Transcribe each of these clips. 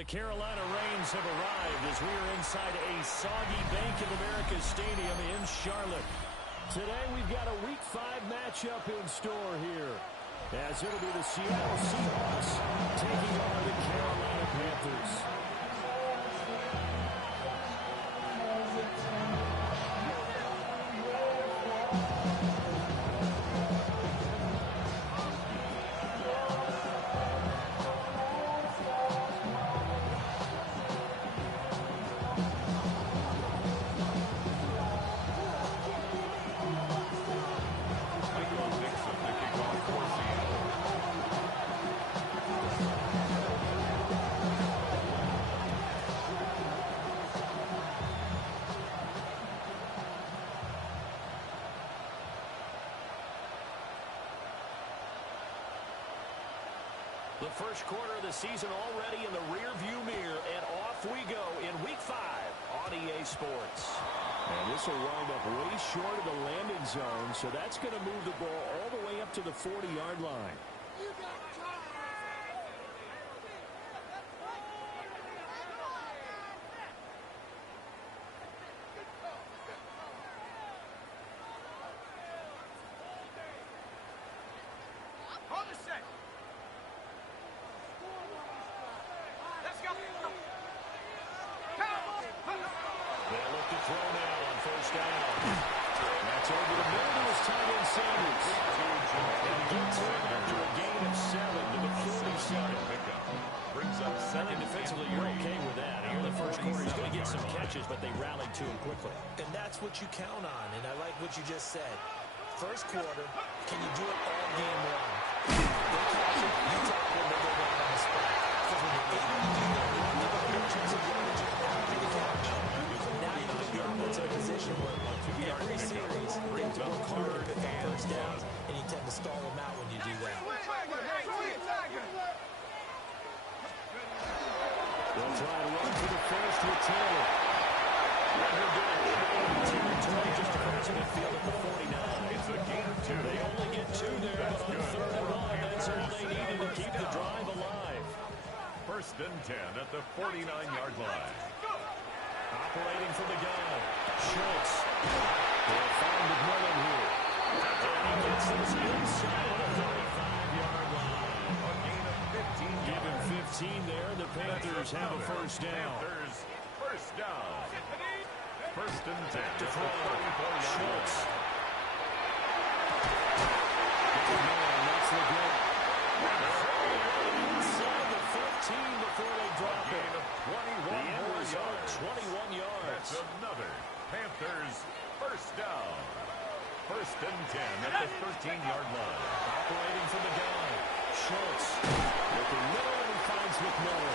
the Carolina Rains have arrived as we are inside a soggy Bank of America Stadium in Charlotte. Today we've got a Week 5 matchup in store here, as it'll be the Seattle Seahawks taking on the Carolina Panthers. The first quarter of the season already in the rear-view mirror, and off we go in Week 5 on EA Sports. And this will wind up way short of the landing zone, so that's going to move the ball all the way up to the 40-yard line. But they rallied to him quickly. And that's what you count on, and I like what you just said. First quarter, can you do it all game long? They catch it, you tackle them, they go down on the spot. Because when you're able to do that, you have a chance of yardage after the catch. Now you put your offense in a position where every series, they have to work harder to pick up first downs, and you tend to stall them out when you do that. They'll try to run for the first with Taylor. Just across midfield at the 49. It's a gain of 2. They only get 2 there, but on 3rd and 1, that's all they needed to keep the drive alive. 1st and 10 at the 49-yard line. Operating from the gun, Schultz. They'll find McMillan here. And he gets this inside the 35-yard line. A gain of 15. Give him 15 there. The Panthers have a first down. Panthers, first down. 1st and 10 to throw. Schultz. That's the goal. Inside the 15 before they drop it. Gain of 21 more yards. 21 yards. That's another Panthers first down. 1st and 10 at the 13-yard line. Operating from the gun. Schultz. Looking middle and he finds McMillan.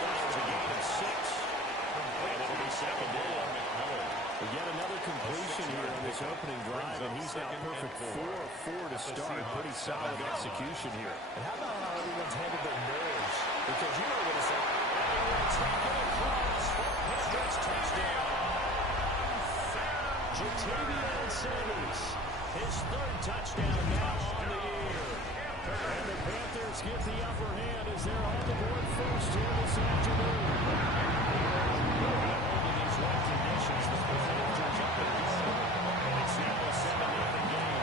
That's a gain of 6. And it'll be 2nd down. We get another completion here on this opening drive, and he's now perfect 4 of 4 to start. Pretty solid execution here. And how about how everyone's handled their nerves? Because you know what it's like. Taken across. Hendricks touchdown. Jatavion Sanders. His 3rd touchdown now on the year. And the Panthers get the upper hand as they're on the board first here this afternoon. These wet conditions, the Panthers up and going. And it's now a 7-0 game.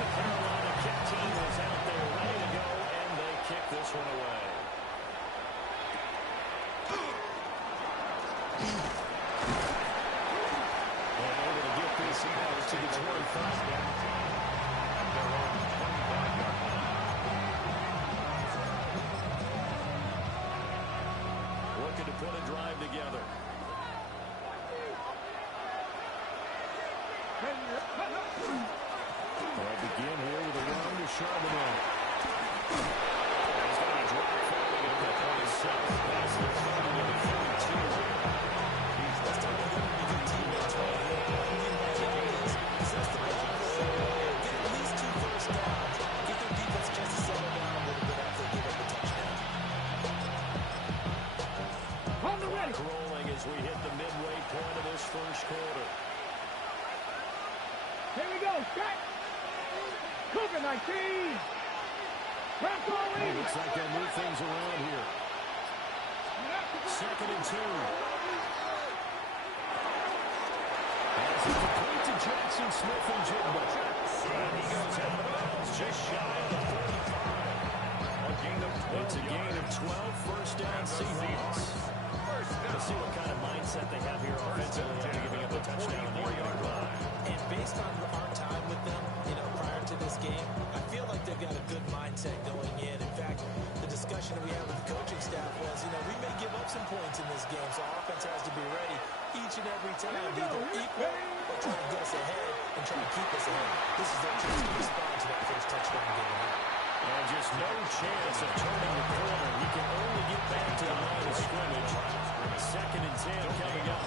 The Carolina kick team was out there ready to go, and they kick this one away. And able to get this out to the 25. Looking to put a drive together. They'll begin here with a run to Charbonnet. He's got a drop forward and pick on himself. Pass the 30 to the 32. He's just a little bit of teammates right here. Get at least 2 first downs. Give their defense a chance to settle down a little bit after they give up the touchdown. Clock rolling as we hit the midway point of this first quarter. Here we go, set. Cougar 19. It looks like they'll move things around here. 2nd and 2. As it's complete to Jackson Smith and Jigba. And he goes out of bounds just shy of the 45. It's a gain of 12, first down Seahawks. Let's see what kind of mindset they have here offensively after giving up a touchdown on the early drive. And based on our time with them, prior to this game, I feel like they've got a good mindset going in. In fact, the discussion that we had with the coaching staff was, we may give up some points in this game, so our offense has to be ready each and every time to either equal or try to get us ahead and try to keep us ahead. This is their chance to respond to that first touchdown given up. And just no chance of turning the corner. He can only get back to the line of scrimmage. 2nd and 10 coming up.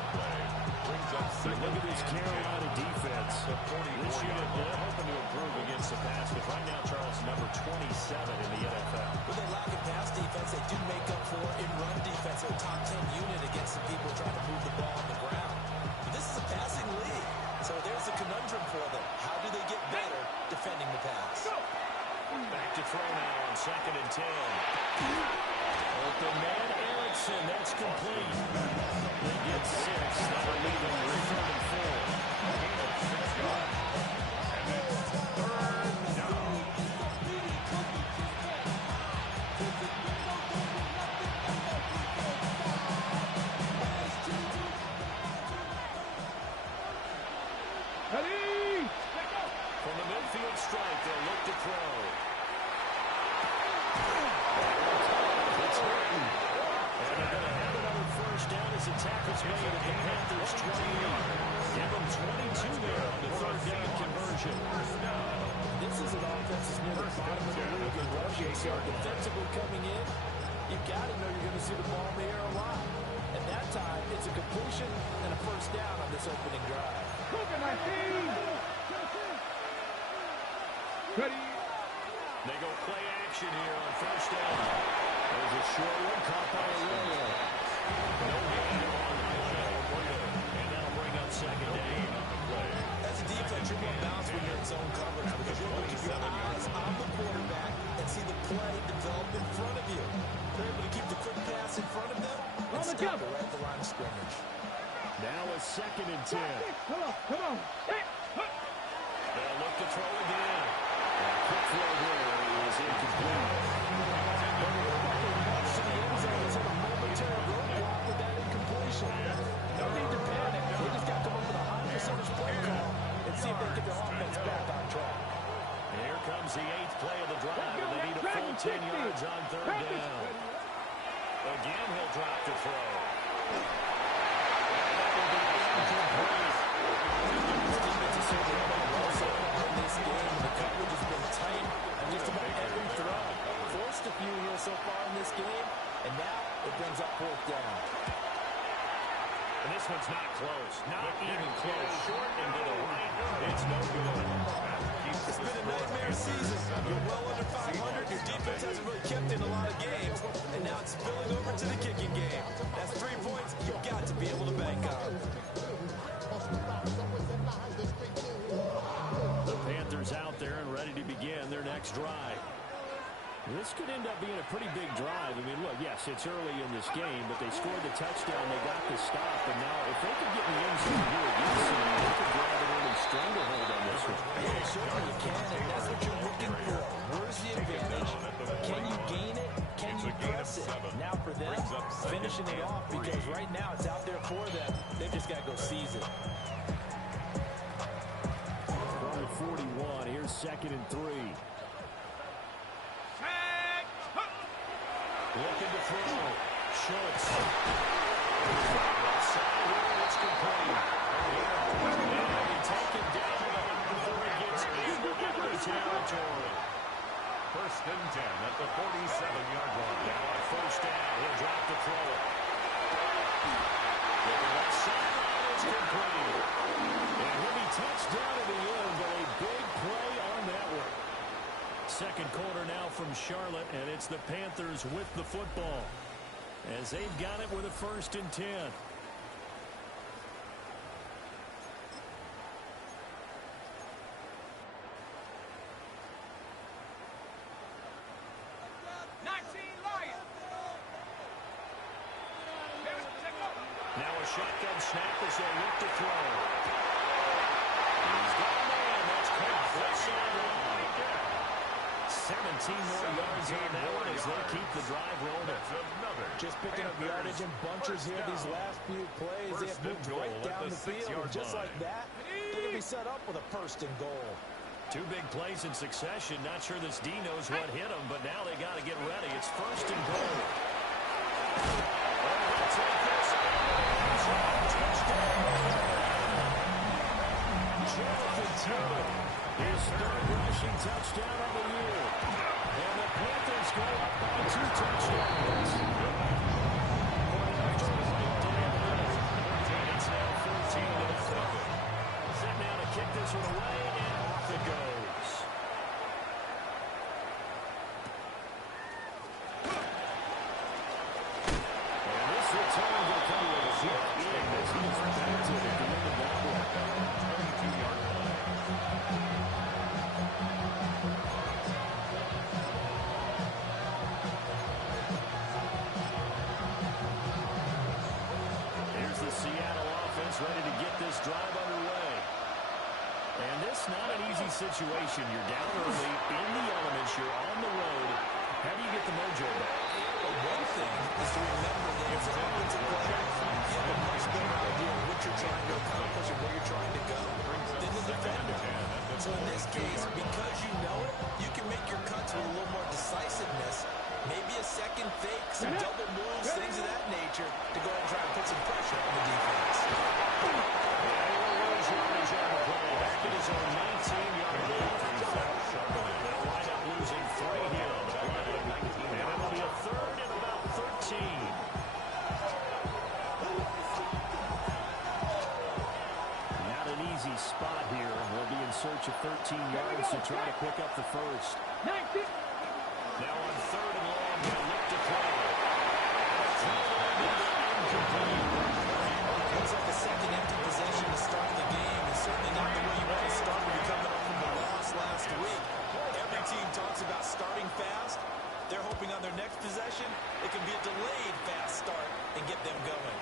Look at this Carolina defense. This unit, they're hoping to improve against the pass, but right now, Charles, number 27 in the NFL. With a lack of pass defense, they do make up for in run defense. They're a top 10 unit against the people trying to move the ball on the ground. But this is a passing league, so there's a conundrum for them. How do they get better defending the pass? Back to throw now on 2nd and 10. Open man, Erickson. That's complete. They get 6. That'll leave them with 3rd and 4. And it's 3rd down. From the midfield strike, they'll look to throw. It's Horton. And they're going to have another first down as the tackle's made at the Panthers' 20-yard. Give them 22 there on the 3rd down conversion. This is an offense that's near the bottom of the league in rushing, so defensively coming in, you've got to know you're going to see the ball in the air a lot. At that time, it's a completion and a first down on this opening drive. They go play action here on first down. There's a short one caught by Arroyo. No gain on the play. And that'll bring up 2nd down on the play. As a defense, you're more balanced when you're in zone coverage because you're able to keep your eyes on the quarterback and see the play develop in front of you. They're able to keep the quick pass in front of them and stop it right at the line of scrimmage. Now a 2nd and 10. Come on. They'll look to throw again. And a quick throw there is incomplete. No need to panic. They just got to come up with a high percentage play call and see if they get their offense back on track. And here comes the 8th play of the drive, and they need a full 10 yards on 3rd down. Again, he'll drop to throw. And that will be incomplete. This game, the coverage has been tight on just about every throw. Forced a few here so far in this game, and now it brings up 4th down. And this one's not close. Not even close. Short and to the right. It's no good. It's been a nightmare season. You're well under 500. Your defense hasn't really kept in a lot of games. And now it's spilling over to the kicking game. That's 3 points you've got to be able to bank on. The Panthers out there and ready to begin their next drive. This could end up being a pretty big drive. I mean, look, yes, it's early in this game, but they scored the touchdown. They got the stop. And now, if they could get in the end zone here against them, they could grab an early stranglehold on this one. Yeah, certainly you can, and that's what you're looking for. Where's the advantage? Can you gain it? Can you press it? Now for them, finishing it off, because right now it's out there for them. They've just got to go seize it. From the 41, here's 2nd and 3. Looking to throw. Schultz. It's complete. And taken down before he gets into enemy territory. 1st and 10 at the 47-yard line. Now on first down, he'll drop to throw it. Looking left sideline, it's complete. And he'll be touched down at the end, but a big play on that one. 2nd quarter now from Charlotte, and it's the Panthers with the football as they've got it with a 1st and 10. Now a shotgun snap as they look to throw. He's got a man. That's caught. That's sideline. 17 more yards on that one as they keep the drive rolling. Just picking up yardage in bunches here. These last few plays, they have moved right down the field. And just like that, they're going to be set up with a first and goal. Two big plays in succession. Not sure this D knows what hit him, but now they got to get ready. It's first and goal. Jonathan Taylor, his third rushing touchdown of the year. And the Panthers go up by 2 touchdowns. It's now 14-0. Set now to kick this one away, and off it goes. And this return will come with a short in as he's protected at the end of that one. 22-yard line. Here's the Seattle offense ready to get this drive underway. And this not an easy situation. You're down early in the elements. You're on the road. How do you get the mojo back? Well, one thing is to remember that as an offensive player, you have a much better idea of what you're trying to accomplish and where you're trying to go than the defender. So in this case, because you know it, you can make your cuts with a little more decisiveness, maybe a second fake, some double moves, things of that nature, to go and try and put some pressure on the defense. Back at his own 19-yard line. They'll wind up losing 3 here on the play. And it'll be a third and about 13. Not an easy spot here. We'll be in search of 13 yards to try to pick up the first. Now on third and long, they'll look to throw. Looks like a second empty possession to start the game, and certainly not the way you want to start when you're coming off of a loss last week. Every team talks about starting fast. They're hoping on their next possession, it can be a delayed fast start and get them going.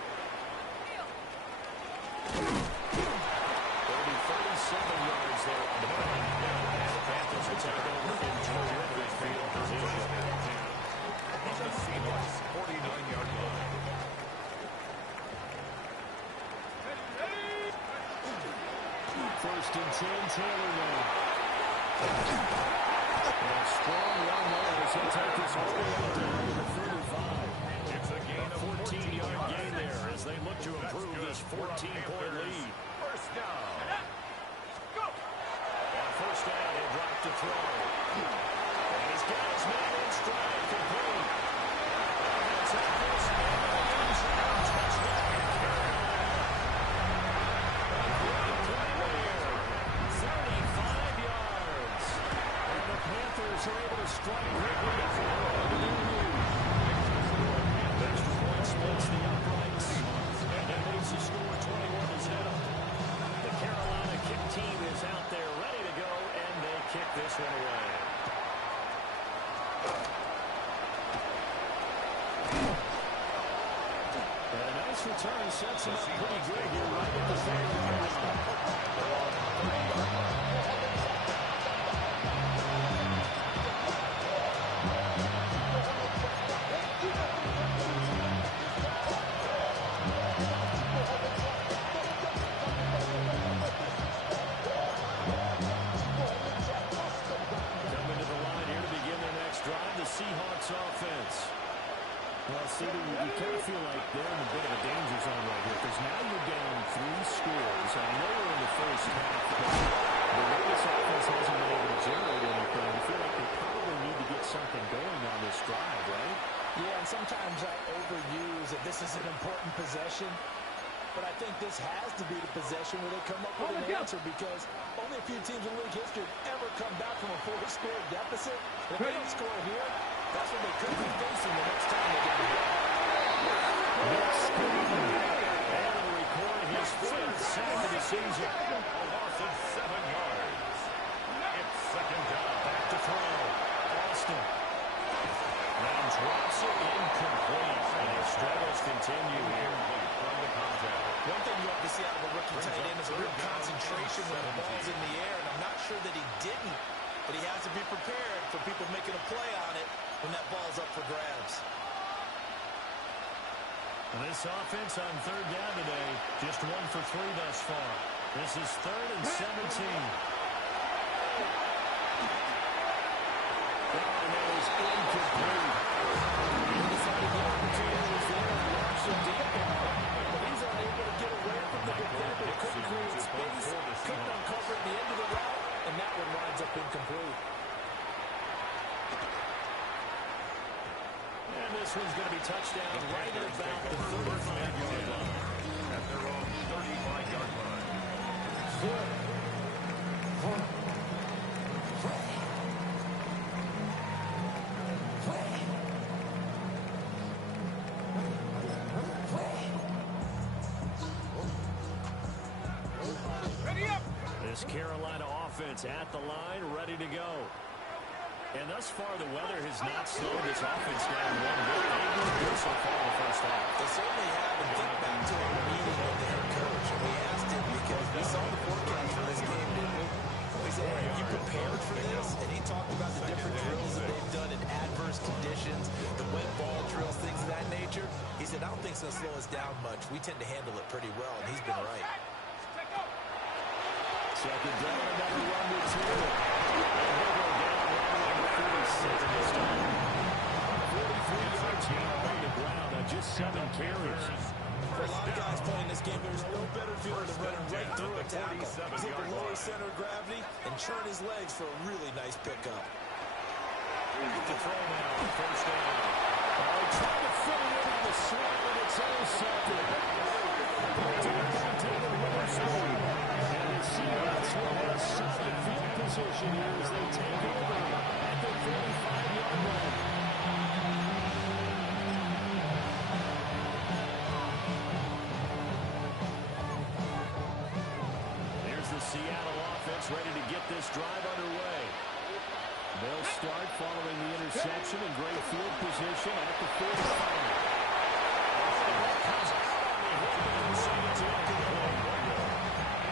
37 yards there on the play. The Panthers will take over in terrific field position. On the Seahawks 49-yard line. First and 10, Taylor now. And a strong run there as he'll take this all the way down to the 35. It's a gain of 14-yard gain there as they look to improve this 14-point lead. First down. And first down, he'll drop to throw. And he's got his man in stride, complete. And he'll take this and touchdown. Panthers are able to strike quickly as they hold on to their lead. Extra point splits the uprights, and that makes the score 21-7. The Carolina kick team is out there ready to go, and they kick this one away. And a nice return sets him up pretty good here right at the 30-yard line. Seahawks offense. Well, Cedar, you kind of feel like they're in a bit of a danger zone right here because now you're down 3 scores. I know we're in the first half, but the way this offense hasn't been able to generate anything, I feel like they probably need to get something going on this drive, right? Yeah, and sometimes I overuse that this is an important possession. But I think this has to be the possession where they come up with an answer because only a few teams in league history have ever come back from a 4-score deficit. If they don't score here, that's what they could be facing the next time they get the ball. And will record his 5th sack of the season. A loss of 7 yards. It's second down. Back to throw. Austin. Now drops it incomplete. And his struggles continue here. From the other people making a play on it when that ball's up for grabs. This offense on third down today, just 1 for 3 thus far. This is 3rd and 17. And that is incomplete. He decided the opportunity was there and launched him deep. But he's unable to get away from the defender. Couldn't create space, couldn't uncover at the end of the route, and that one winds up incomplete. And this one's going to be touchdown right at about the 35-yard line. At their own 35-yard line. This Carolina offense at the line, ready to go. And thus far, the weather has not slowed this offense down one bit. They've been good so far in the first half. They certainly have, and think back to our meeting with the head coach. And we asked him because we saw the forecast for this game, didn't we? We said, hey, are you prepared for this? And he talked about the different drills that they've done in adverse conditions, the wet ball drills, things of that nature. He said, I don't think it's going to slow us down much. We tend to handle it pretty well, and he's been right. Second down, another run with 2. And he'll go down right around the 46 this time. 43 yards gain on the ground on just 7 carries. For a lot of guys playing this game, there's no better feeling than running right through a tackle. Zip a lower center of gravity and churn his legs for a really nice pickup. To throw now, first down. Oh, trying to fit it in on the slant, and it's intercepted. And the Seahawks will have a solid field position here as they take over at the 35-yard line. There's the Seattle offense ready to get this drive underway. They'll start following the interception in great field position at the 45.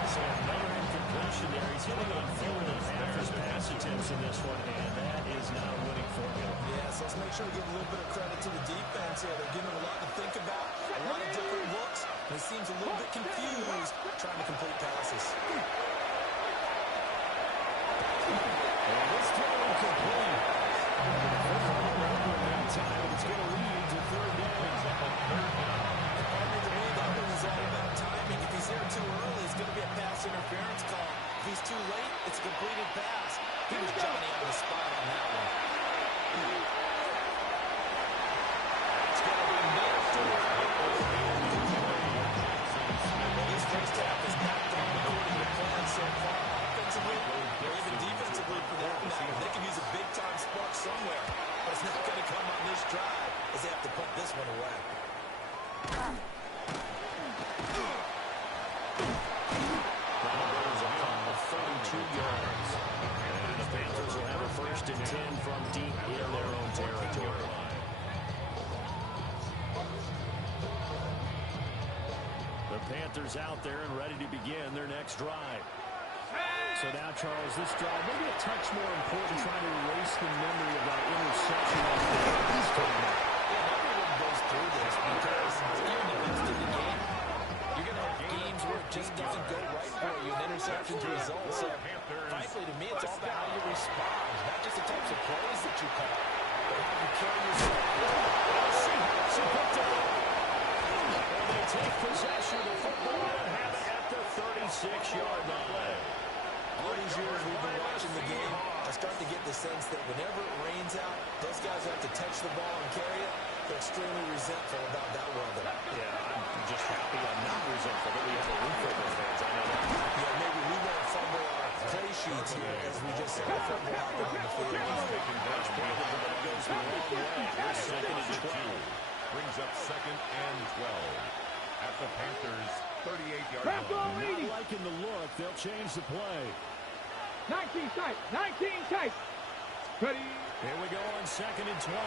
So another incompletion there. He's hitting on fewer than half his pass attempts in this one, and that is not a winning formula. Yeah, so let's make sure to give a little bit of credit to the defense here. They're giving him a lot to think about, a lot of different looks, and he seems a little bit confused trying to complete passes. And this throw incomplete. It's going to lead to third down. To me, that one is all about timing. If he's there too early, it's going to be a pass interference call. If he's too late, it's a completed pass. He was Johnny on the spot on that one. It's going to be knocked away. This first half is not gone according to plan so far. Offensively, or even defensively for that matter. They can use a big-time spark somewhere, but it's not going to come on this drive as they have to put this one away. Broncos a punt of 32 yards. And the Panthers will have a 1st and 10 from deep in their own territory. The Panthers out there and ready to begin their next drive. So now, Charles, this drive maybe a touch more important, trying to erase the memory of that interception on the last time. Everyone goes through this because even in the midst of the game, you're going to have games where it just doesn't go right for you, and interceptions result. So, frankly, to me, it's all about how you respond, not just the types of plays that you call, but how you carry yourself. Seahawks are picked up. And they take possession of the football and have it at the 36-yard line. All these years we've been watching the game, I start to get the sense that whenever it rains out, those guys have to touch the ball and carry it. They're extremely resentful about that weather. Yeah, I'm just happy I'm not resentful that we have a roof over our heads. I know that. Yeah, maybe we won't fumble our play sheets here as we just saw the fumble out on the field. Goes the wrong way. Here's 2nd and 12. Brings up 2nd and 12. At the Panthers' 38-yard line. Not liking the look. They'll change the play. 19 tight. 19 tight. Ready. Here we go on 2nd and 12.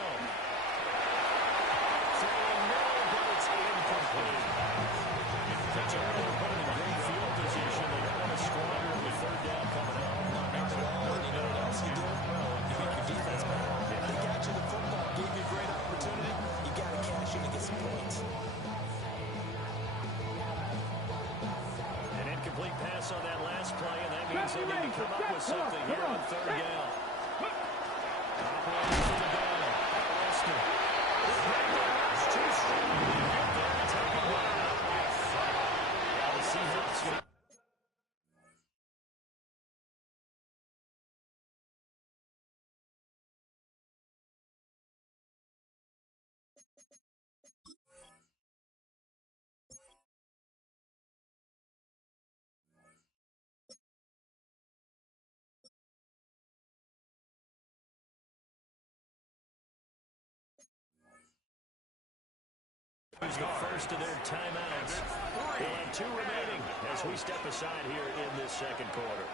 Saying no, but it's incomplete. They turn their opponent in great field position. They don't want to squander the 3rd down coming up. Not at all. And you know what else you do? You make your defense Steelers looking to come up with something here on third down. Operating for the goal. Lester. It's too strong. Take it away. Now the Seahawks going to... the first of their timeouts. We'll have 2 remaining as we step aside here in this second quarter.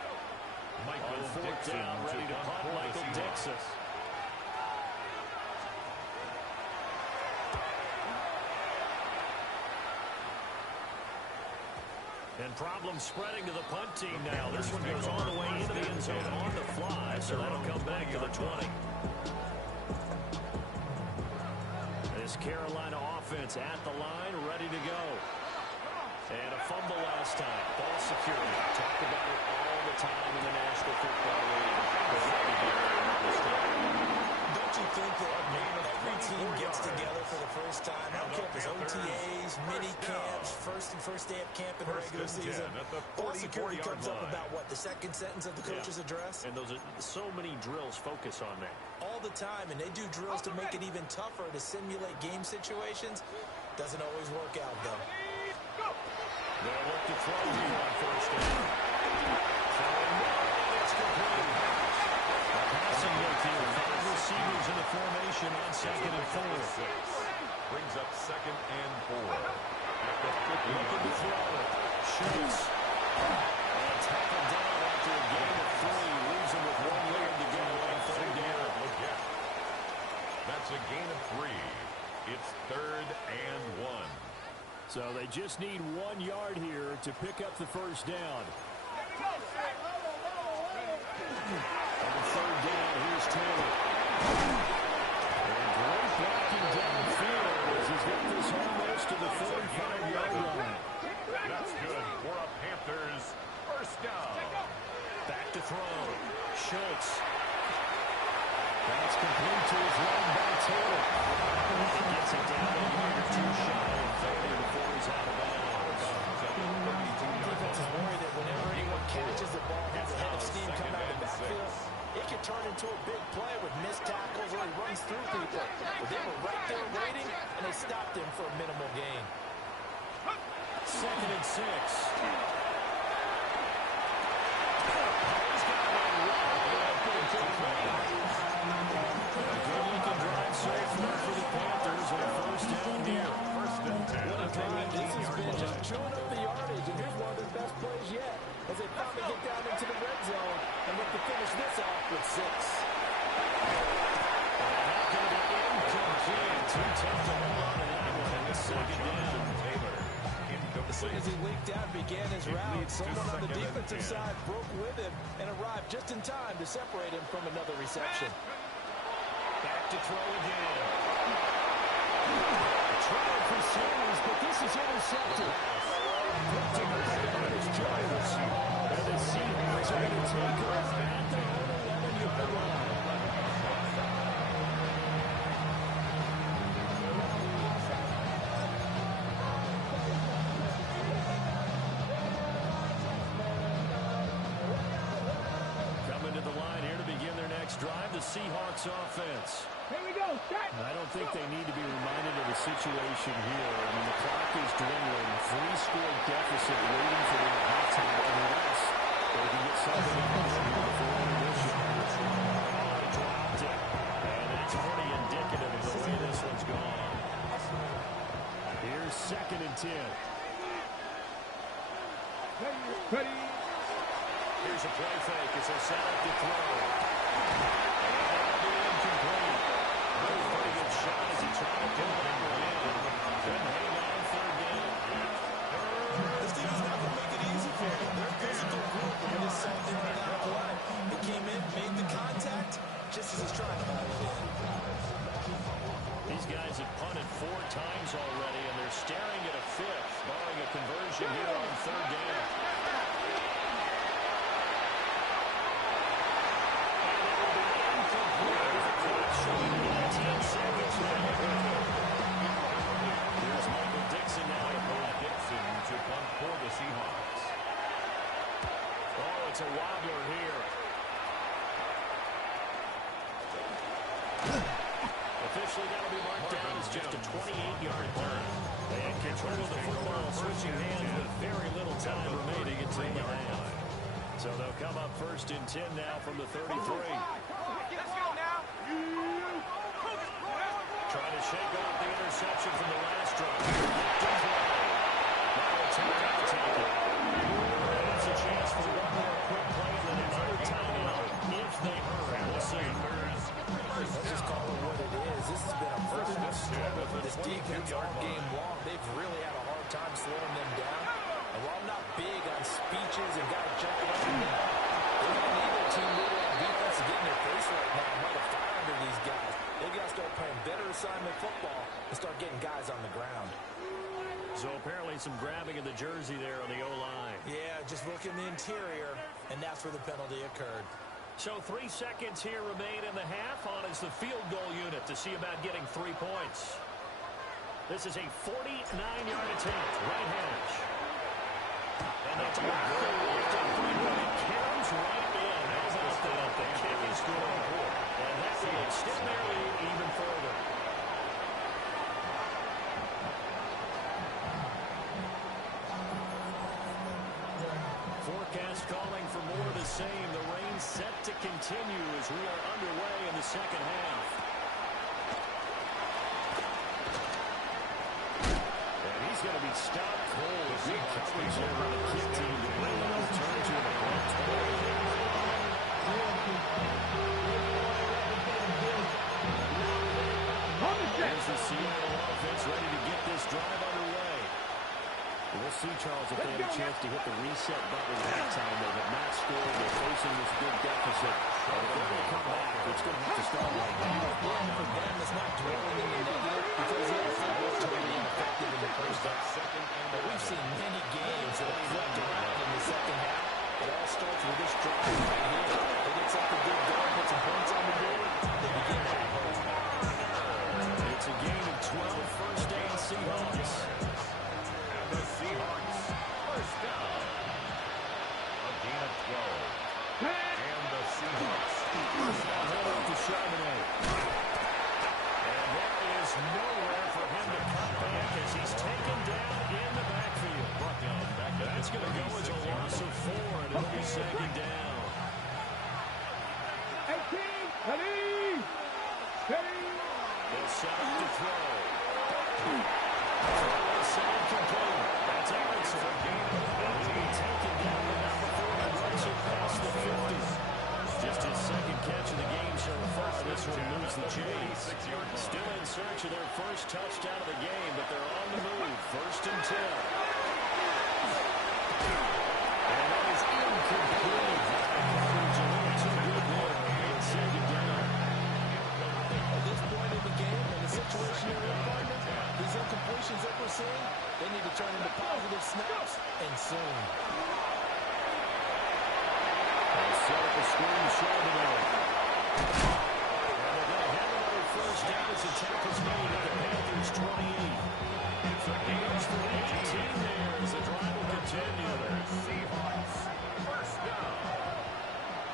On fourth down, ready to punt, Michael Dixon. And problems spreading to the punt team now. This one goes all the way into the end zone on the fly, so that'll come back to the 20. This Carolina offense at the line, ready to go. And a fumble last time. Ball security. Talk about it all the time in the National Football League. Don't you think that every team gets together for the first time? I don't care if it's OTAs, mini camps, first day of camp in the regular season. Ball security comes up about, what, the second sentence of the coach's address? And those are so many drills focus on that. All the time, and they do drills to make it even tougher to simulate game situations. Doesn't always work out, though. They'll look to throw here on first down. It's complete. A passing look here. 5 receivers in the formation on second and 4. Brings up second and 4. Looking to throw it. Shoots. And tackled down after a gain of 3. Leaves him with 1 yard to go on third down. That's a gain of 3. It's third and 1. So they just need 1 yard here to pick up the first down. On third down, here's Taylor. And great blocking downfield as he's got this almost to the 45-yard line. That's good for a Panthers first down. Back to throw. Schultz. That's complete to his run by Taylor. He gets it down a yard or 2 shy of 30 before he's out of bounds. Defense is worried that whenever anyone catches the ball, has a head of steam coming out of the backfield, it can turn into a big play with missed tackles or he runs through people. But they were right there waiting, and they stopped him for a minimal gain. Second and 6. Chewing up the yardage, and here's one of their best plays yet as they finally get down into the red zone and look to finish this off with 6. Not going to be incomplete. Too tough to hold on to that one. And it's second down. Taylor. As soon as he leaked out and began his route, someone on the defensive side broke with him and arrived just in time to separate him from another reception. Back to throw again. Trying for Sanders, but this is intercepted. Picking up the yardage Giants. And the Seahawks are going to take off at their own 11-yard line. Coming to the line here to begin their next drive, the Seahawks offense. Here we go. Start. I don't think they need to be reminded of the situation here. I mean, the clock is dwindling. 3-score deficit waiting for them at halftime unless they can get something else before intermission. Oh, he dropped it. And that's pretty indicative of the way this one's gone. Here's second and 10. Ready. Here's a play fake as they set up to throw. And that'll be incomplete. Pretty good shot as he tried to pull that one in. Couldn't hang on third down. This team is not going to make it easy for them. They're a physical group, and they just saw them run out of play. They came in, made the contact, just as he's trying to hold it in. These guys have punted 4 times already, and they're staring at a 5th, barring a conversion here on third down. Eventually, that'll be marked down as just a 28-yard punt. They had control of the football, switching hands with very little time remaining until the half. So they'll come up 1st and 10 now from the 33. Let's go now. Trying to shake off the interception from the last drive. Now a timeout taken. It's a chance for one more quick play and then another timeout if they hurry. We'll see. Let's just call it what it is. This has been a vertical struggle for this defense all game long. They've really had a hard time slowing them down. And while I'm not big on speeches and guys jumping up and down, they don't need their team really on defense to get in their face right now and light a fire under these guys. They got to start playing better assignment football and start getting guys on the ground. So apparently some grabbing of the jersey there on the O-line. Yeah, just look in the interior, and that's where the penalty occurred. So 3 seconds here remain in the half. On is the field goal unit to see about getting 3 points. This is a 49-yard attempt, right hash. And that's off the left of 3, but it carries right in. How about that? The kick is good. And that will extend their lead even further. Forecast calling for more of the same. The rain set to continue as we are underway in the second half. And he's going to be stopped cold. Good coverage there by the kick team to bring the return to the point. There's the Seattle offense ready to get this drive underway. We'll see, Charles, if they have a chance to hit the reset button at halftime. They have not scored. They're facing this big deficit. And if they're going to come back, it's going to have to start right now. And for them, it's not dwelling in the negative because the offense was totally ineffective in the first half. But we've seen many games that have flipped around in the second half. It all starts with this drive right here. They get something good going, put some points on the board, they begin to hurt. It's a game of 12 first-down Seahawks. And the Seahawks, first down. A gain of 12. And the Seahawks, first down. Head off to Charbonnet. And there is nowhere for him to cut back as he's taken down in the backfield. That's going to go as a loss of 4, and it'll be second down. 18, ready, steady. They'll set up to throw. Set up complete. That's Erickson. And he'll be taken down the number 4 and runs it past the 50. Just his second catch of the game so far. This one moves the chase. Still in search of their first touchdown of the game, but they're on the move. 1st and 10. And that is incomplete. Coverage a little too good there. And second down. At this point in the game, in the situation they're in, partner, these incompletions that we're seeing, they need to turn into positive snaps, and soon. Set up a screen, Charbonnet. And they're going to have another first down as the tackle's made at the Panthers' 28. It's a gain for 18 there as the drive will continue. Seahawks, first down.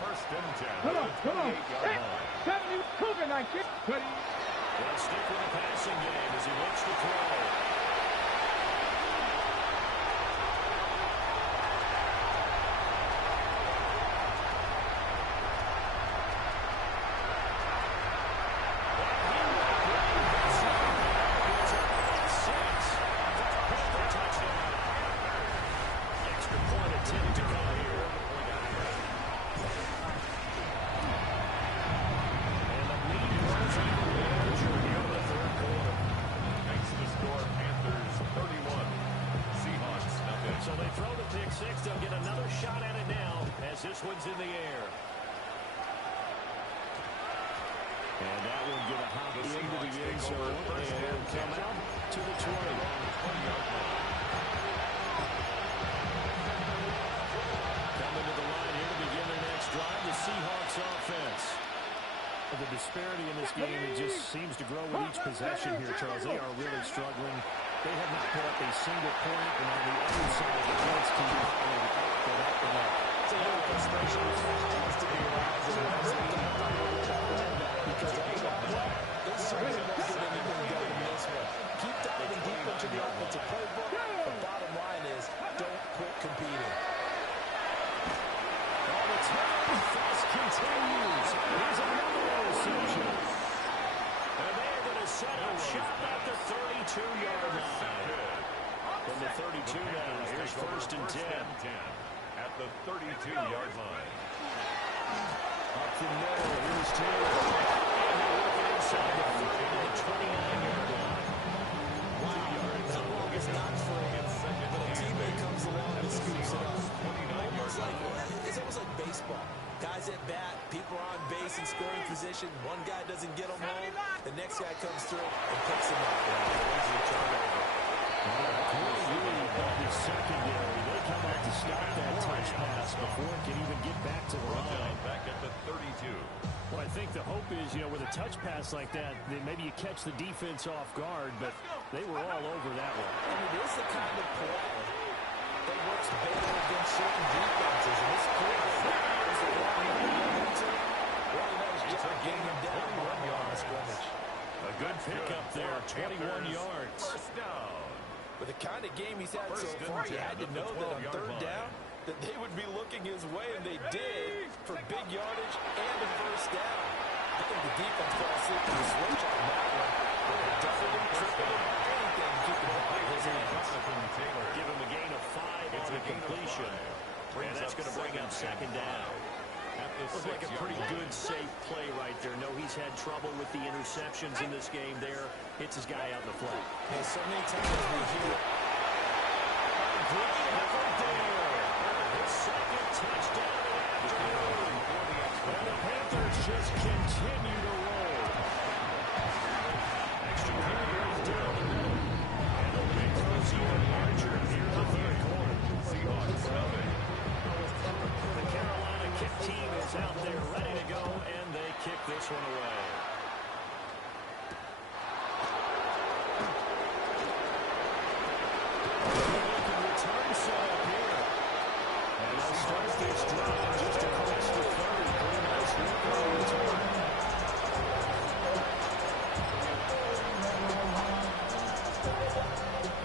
1st and 10. Come on, come on. 28-yard line. 70, Cougar, 19, ready. They'll stick with the passing game as he looks to throw. Extra point attempt to come here. And the lead grows even larger here in the 3rd quarter. Makes the score Panthers 31. Seahawks nothing. So they throw the pick 6. They'll get another shot at it now as this one's in the air. And that will get a hop into the end zone and come out to the 20. 20-yard line. Coming to the line here to begin their next drive, the Seahawks offense. The disparity in this game, it just seems to grow with each possession here, Charles. They are really struggling. They have not put up a single point, and on the other side, the points keep piling up and up and up. It's a little frustration has to be aroused because they sure you don't get anything done in this one. Keep diving deep into the offensive playbook. The bottom line is, don't quit competing. On the turn, Fast continues. Here's another interception. And they're going to set up shop at the 32-yard line. From the 32 now, here's first and 10. At the 32-yard line. Up the middle, here's Taylor. And they're working inside the 29-yard line. Wow, that ball is not free, but a teammate comes along and scoops it up. It's almost like baseball. Guys at bat, people are on base in scoring position. One guy doesn't get them home. The next guy comes through and picks him up. Easy turnover. The secondary, they come out to stop that touch pass before it can even get back to the line. Back at the 32. Well, I think the hope is, with a touch pass like that, then maybe you catch the defense off guard, but they were all over that one. And it is the kind of play that works better against certain defenses. And this clearly is a long momentum. Really nice job getting him down 1 yard on scrimmage. A good pickup there, 21 yards. First down. With the kind of game he's had so far, you had to know that on third down, that they would be looking his way, and they did, for big yardage and a first down. I think the defense fell asleep to the switch on that one. They doubled him, tripled him, anything to keep the ball in his hands. Give him a gain of 5 on the completion. And that's going to bring up second down. Looks like a pretty good, safe play right there. No, he's had trouble with the interceptions in this game there. Hits his guy out in the flat. Hey, so many times we hear Great effort there. His second touchdown of the afternoon. And the Panthers just continue to roll. Extra period is down the middle. And the big throws even larger here in the third quarter. Seahawks coming. The Carolina kick team is out there ready to go, and they kick this one away. Return set up here. And they'll start this drive just across the 30. Pretty nice work on the return.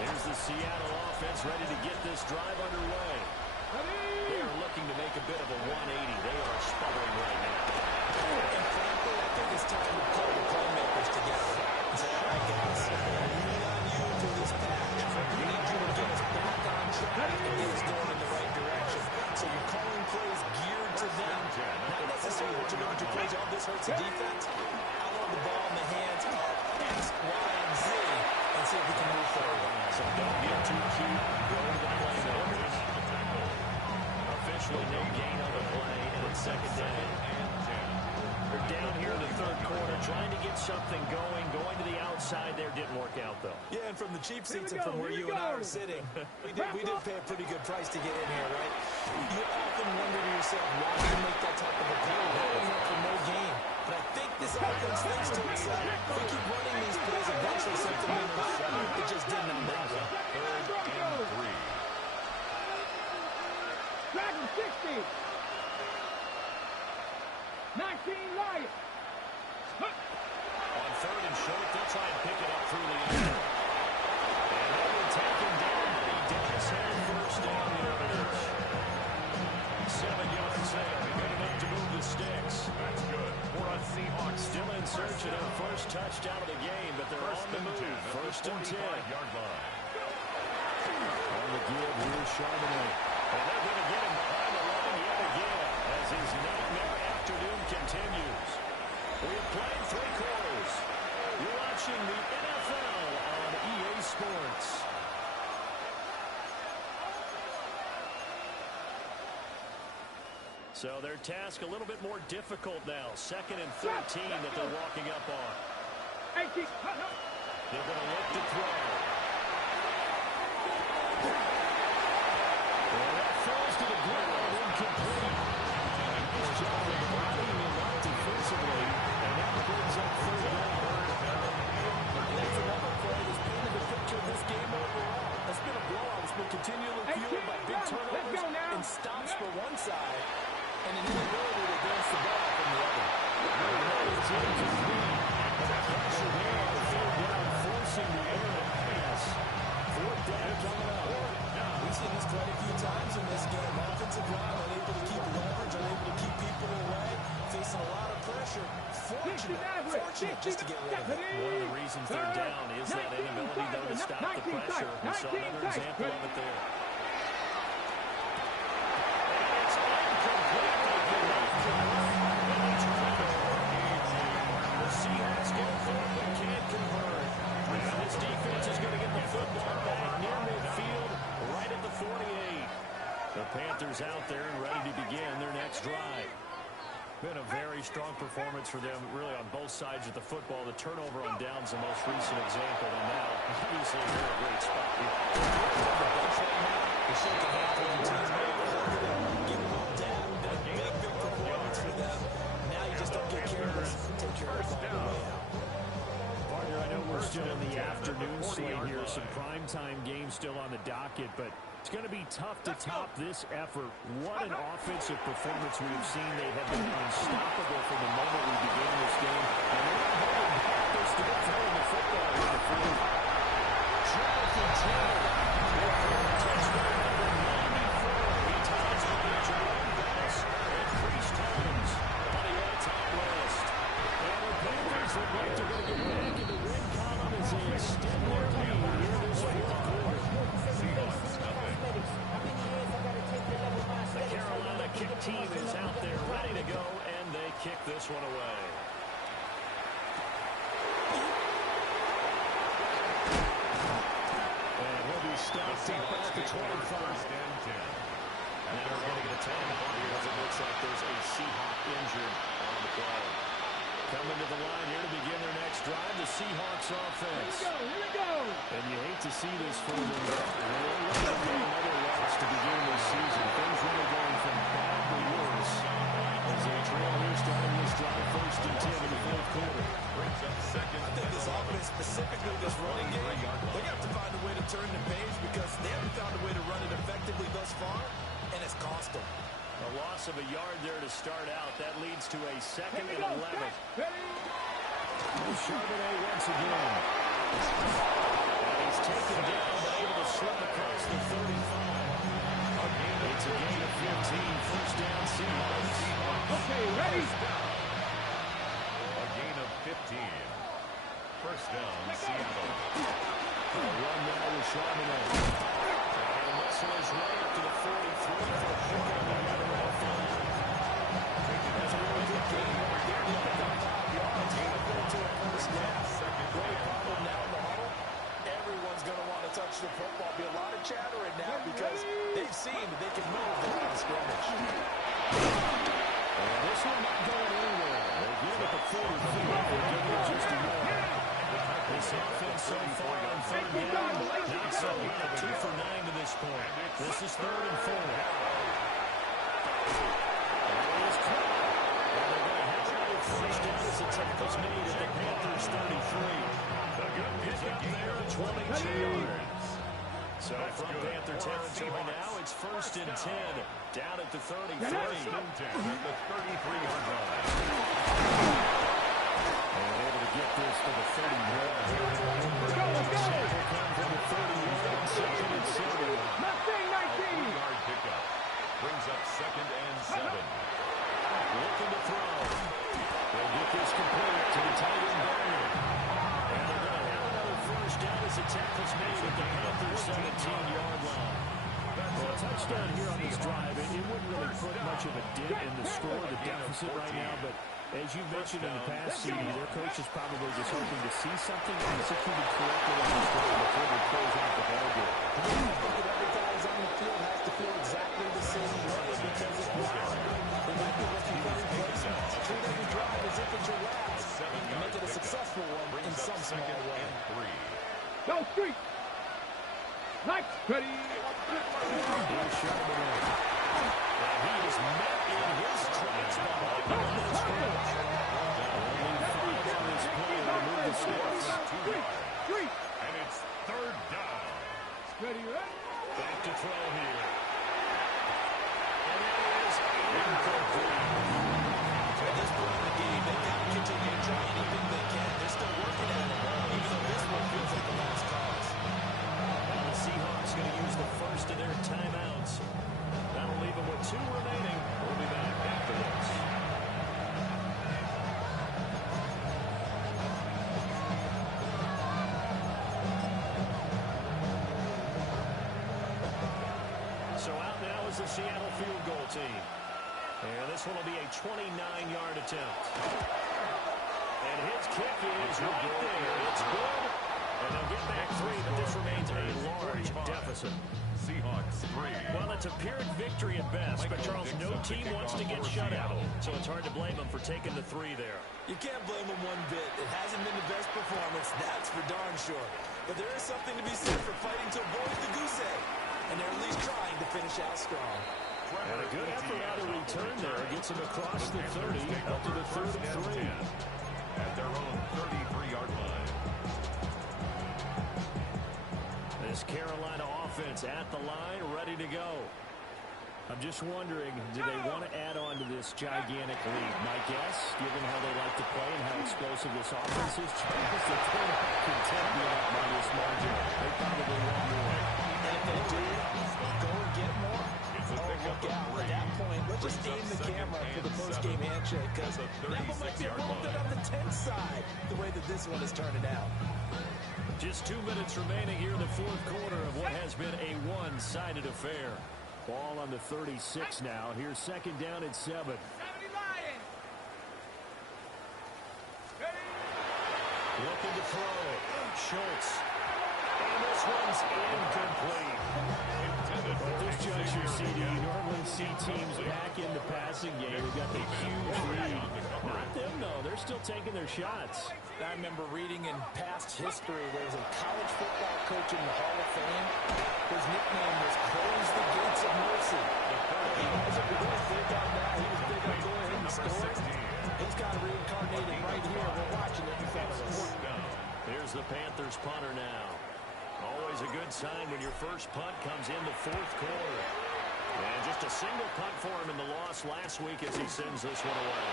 Here's the Seattle offense ready to get this drive underway. They are looking to make a bit of a 180. They are sputtering right now. And frankly, I think it's time to pull the playmakers together. Say, all right, guys, we lean on you through this patch. We need you to get us back on track and get us going in the right direction. So you're calling plays geared to them. Not necessarily what you're going to plays. Oh, this hurts the defense. I want the ball in the hands of X, Y, and Z and see if we can move forward. So don't get too cute. Go to the playmakers. Officially no gain on the play, and it's second down. They're down here in the third quarter, trying to get something going. Going to the outside there didn't work out, though. Yeah, and from the cheap seats and from where you and I are sitting, we did pay a pretty good price to get in here, right? You often wonder to yourself, why do you make that type of a play? For no gain. But I think this offense thinks to itself, if we keep running these plays, eventually something will happen. It just didn't on that one. Third and 3. Dragon 60. 19 Lions. On third and short, they'll try and pick it up through the air. And they will take him down, but he does have first down yardage. 7 yards there. Good enough to move the sticks. That's good. For a Seahawks. Still in search of their first touchdown of the game, but they're on the move. First and 10. 45-yard line. On the give, here's Charbonnet. And they're going to get him behind the line yet again as his nightmare afternoon continues. We have played 3 quarters. You're watching the NFL on EA Sports. So their task a little bit more difficult now. 2nd and 13 that they're walking up on. They're going to look to throw. Well, that falls to the ground, incomplete. Nice job of blocking him out defensively, and that brings up third down. That's another play that's painted the picture of this game overall. It's been a blowout. It's been continually fueled by big turnovers and stops for one side and an inability to advance the ball from the other. It's incomplete. The pressure there just to get rid of it. One of the reasons they're down is that inability, though, to stop the pressure. We saw another example of it there. And it's the Seahawks go for it, but can't convert. And this defense is going to get the football back near midfield, right at the 48. The Panthers out there and ready to begin their next drive. Been a very strong performance for them, really, on both sides of the football. The turnover on downs the most recent example, and now, obviously, they're in a great spot. They're shaking hands with their teams, give them all down. Big performance for them. Now you just don't get careless. Take care of it all the way out. Partner, I know we're still in the afternoon slate here. Some primetime games still on the docket, but it's going to be tough to top this effort. What an offensive performance we have seen. They have been unstoppable from the moment we began this game. And they're not holding back. They're still throwing the football in the field. Jonathan Taylor with a touchdown number 94. He ties with the Jerome Bettis and Priest Holmes on the all-time list. And the Panthers look like they're going to get back in the win column as they extend their lead here this fourth quarter. The Carolina kick team is out there ready to go, and they kick this one away. And he'll be stopped at the 25. And we're going to get a timeout here as it looks like there's a Seahawk injured on the play. Coming to the line here to begin their next drive, the Seahawks offense. Here we go. And you hate to see this for them. They're looking for another loss to begin this season. Things really going from bad to worse as they trail here starting this drive 1st and 10 in the fourth quarter. Brings up second. I think this offense, specifically this running game, they have to find a way to turn the page because they haven't found a way to run it effectively thus far, and it's cost them. A loss of a yard there to start out. That leads to a 2nd and 11. Charbonnet once again. And he's taken down, but able to slip across the 35. It's a gain of 15. First down, Seahawks. Okay, ready? A gain of 15. First down, Seattle. A run now with Charbonnet. And Russell is right up to the 43 for a pick on the other offense. That's a really good game right there. He picked up 5 yards. He went to a first down. Great problem now in the huddle. Everyone's going to want to touch the football. Be a lot of chattering now because they've seen that they can move the line of scrimmage. And this one not going anywhere. They give it the 43. They'll give it just a yard. This offense so far on 3rd down, not so bad. 2 for 9 to this point. This is 3rd and 4. And it is caught. And they're going to have another first down as the tackle's made at the Panthers 33. A good pick up there at 22 yards. So from Panther territory now, it's 1st and 10. Down at the 33. At the 33-yard line. And able to get this to the 31. Tackle come from the 30-yard, 2nd and 7. 3-yard pickup. Brings up 2nd and 7. Looking to throw. They'll get this complete to the tight end Barrier. And they're going to have another first down as the tackle's made at the Panthers 17-yard line. Well, a touchdown here on this drive. It wouldn't really put much of a dent in the score, the deficit right now, but as you mentioned in the past, their coach is probably just hoping to see something executed correctly on this drive before they close out the ball game. Every guy who's on the field has to feel exactly the same way because it's wild. They might be looking for replacement. Treat every drive as if it's your last and make it a successful one in some small way. Go street. Like ready. Here's Charbonnet. And he is met in his tracks behind the line of scrimmage. Only 5 on this play to remove the sticks. And it's 3rd down. Ready, ready. Back to throw here. And it is incomplete. At this point in the game, they've got to continue to try anything they can. They're still working at it, even though this one feels like the last cause. Now the Seahawks going to use the first of their timeouts. That'll leave them with 2 remaining. We'll be back after this. the Seattle field goal team. And this one will be a 29-yard attempt. And his kick is right there. It's good. And they'll get back 3, but this remains a large deficit. Seahawks 3. Well, it's a Pyrrhic victory at best, but Charles, no team wants to get shut out. So it's hard to blame them for taking the 3 there. You can't blame them one bit. It hasn't been the best performance, that's for darn sure. But there is something to be said for fighting to avoid the goose egg. And they're at least trying to finish out strong. And a good effort out of return there. Gets him across the 30, up to the 3rd and 3. At their own 33-yard line. This Carolina offense at the line, ready to go. I'm just wondering, do they want to add on to this gigantic lead? My guess, given how they like to play and how explosive this offense is, Charles, they're going to content being up by this margin. They probably want more. And if they do, go and get more. Look out. At that point, let's just aim the camera for the post-game handshake, because that one might be a little bit on the tense side, the way that this one is turning out. Just 2 minutes remaining here in the 4th quarter of what has been a one-sided affair. Ball on the 36 now. Here's 2nd down and 7. 70 Lions. Looking to throw. Schultz. And this one's incomplete. At this juncture, CD, you normally see teams back in the passing game. They've got the huge lead. Not them, though. They're still taking their shots. I remember reading in past history, there was a college football coach in the Hall of Fame. His nickname was Close the Gates of Mercy. He wasn't really big on that. He was big on go ahead and score. He's got reincarnated right here. We're watching it in front of us. Here's the Panthers punter now. Always a good sign when your first punt comes in the 4th quarter. And just a single punt for him in the loss last week as he sends this one away.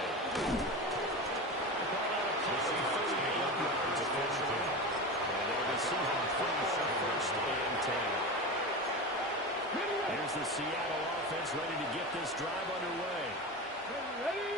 Here's the Seattle offense ready to get this drive underway.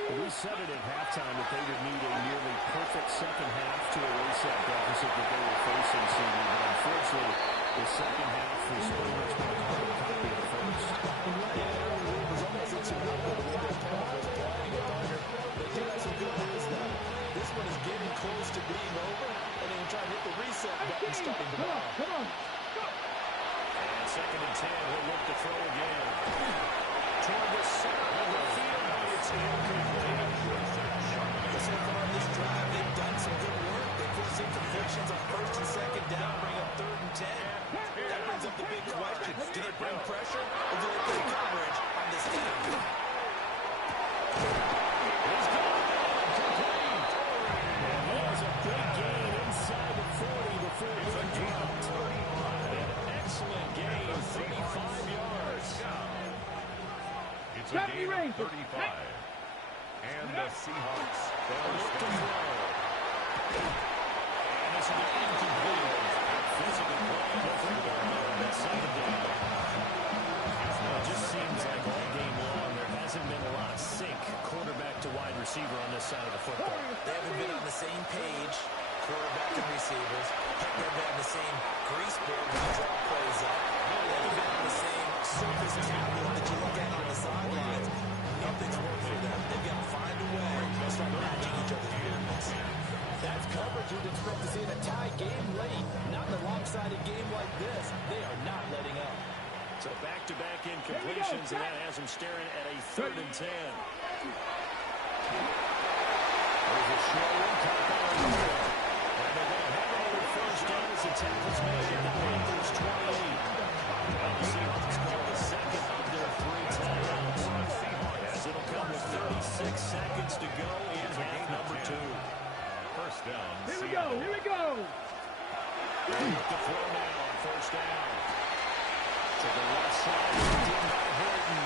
We said it at halftime that they would need a nearly perfect second half to erase that deficit that they were facing, CD. But unfortunately, the second half was pretty much going to carbon copy of the first. It was almost a two-number the way their opponent was playing it under. They do have some good news, though. This one is getting close to being over, and they can try to hit the reset button starting tomorrow. Come on. And 2nd and 10, he'll look to throw again. Toward the center of the field, it's incomplete. So far in this drive, they've done some good work. They forced some completions on 1st and 2nd down, bring up 3rd and 10. That brings up the big question. Do they bring pressure, or do they play coverage on this down? He's got it complete. And that was a big gain inside the 40 before it was dropped. An excellent gain, 35 yards. It's a gain of 35. And the Seahawks Look to throw. And this will be incomplete. Physical play on the football on that 2nd down. It just seems like all game long there hasn't been a lot of sync quarterback to wide receiver on this side of the football. They haven't been on the same page, quarterback and receivers. Haven't been on the same grease board when you draw plays up. They haven't been on the same surface tablet that you look at on the sidelines. Nothing's worked for them. They've got to find a way to start matching each other's movements. That's coverage you'd expect to see in a tie game late. Not in a lopsided game like this. They are not letting up. So back-to-back incompletions, and that has them staring at a 3rd and 10. There's a short one, top on the middle. And they're going to have another first down as the tackle's made at the Panthers 28. Well, the Seahawks call the 2nd of their 3 timeouts, as it'll come with 36 seconds to go in half number 2. First down. Here we go. Here we go. The throw now on 1st down. To the left side, in by Horton.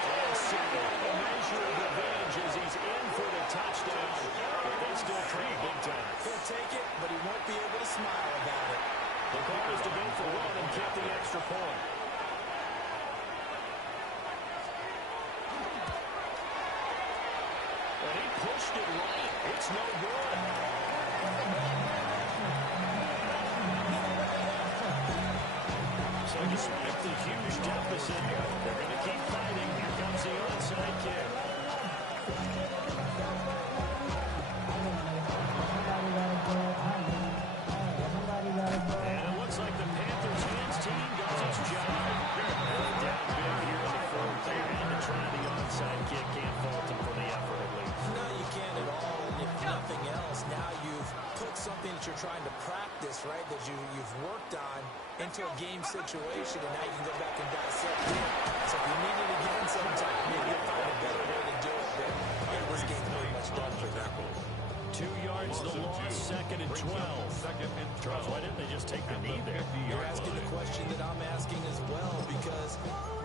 And so a measure of revenge as he's in for the touchdown. But they still trail big time. He'll take it, but he won't be able to smile about it. The call is to go for 1 and get the extra point. And he pushed it right. It's no good. So Despite the huge deficit, they're going to keep fighting. Here comes the onside kick. And it looks like the Panthers' hands team does its job. Down big here in the fourth. They're in to try the onside kick. Can't fault them for the effort, at least. No, you can't at all. And if nothing else, now you've put something that you're trying to practice, right, that you've worked on into a game situation, and now you can go back and dissect it. So if you need it again sometime, maybe you'll find a better way to do it. But yeah, this game's pretty much done for them. 2 yards the loss, second and 12. Charles, why didn't they just take the knee there? You're asking the question that I'm asking as well, because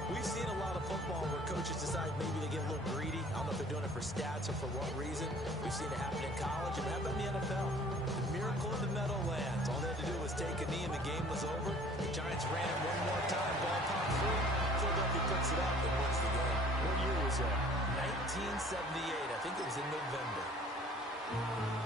we've seen a lot of football where coaches decide maybe they get a little greedy. I don't know if they're doing it for stats or for what reason. We've seen it happen in college and happen in the NFL. The miracle of the Meadowlands. All they had to do was take a knee and the game was over. The Giants ran it one more time, ball popped free. Philadelphia picks it up and wins the game. What year was that? 1978. I think it was in November.